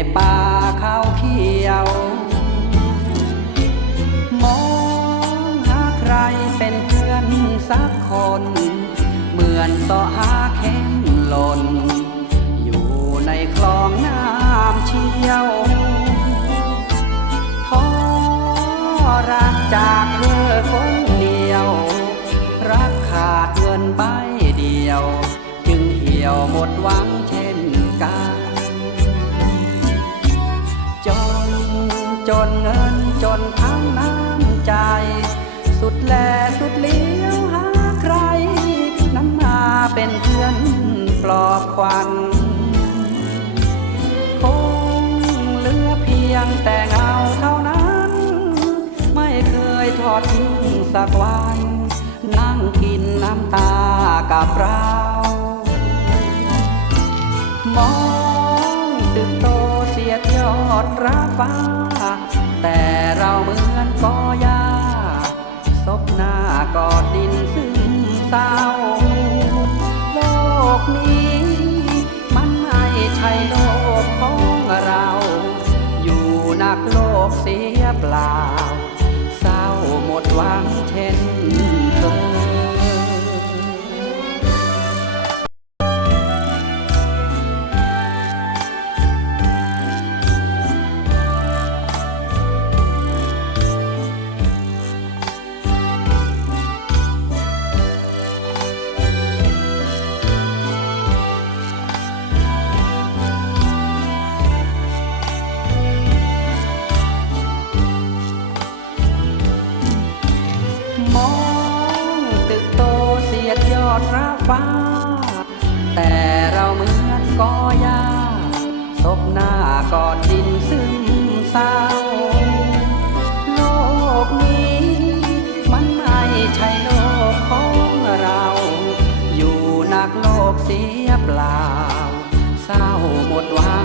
ในป่าข้าวเขียว มองหาใครเป็นเพื่อนสักคน เหมือนต่อหาเข็มหล่น อยู่ในคลองน้ำเชี่ยวท้อรักจากเธอคนเดียว รักขาดเงินใบเดียว จึงเหี่ยวหมดหวัง จนเงินจนทั้งน้ำใจ สุดแลสุดเลี้ยวหาใคร นั้นมาเป็นเพื่อนปลอบควันคงเหลือเพียงแต่เงาเท่านั้น ไม่เคยทอดทิ้งสักวัน นั่งกินน้ำตากับเรามองตึกโตเสียดยอดราฟ้า เสียเปล่า อนระฟ้า แต่เราเหมือนกอหญ้าศพหน้ากอดดินซึมเศร้า โลกนี้ มันไม่ใช่โลกของเรา อยู่นักโลกเสียเปล่า เศร้าหมดว่า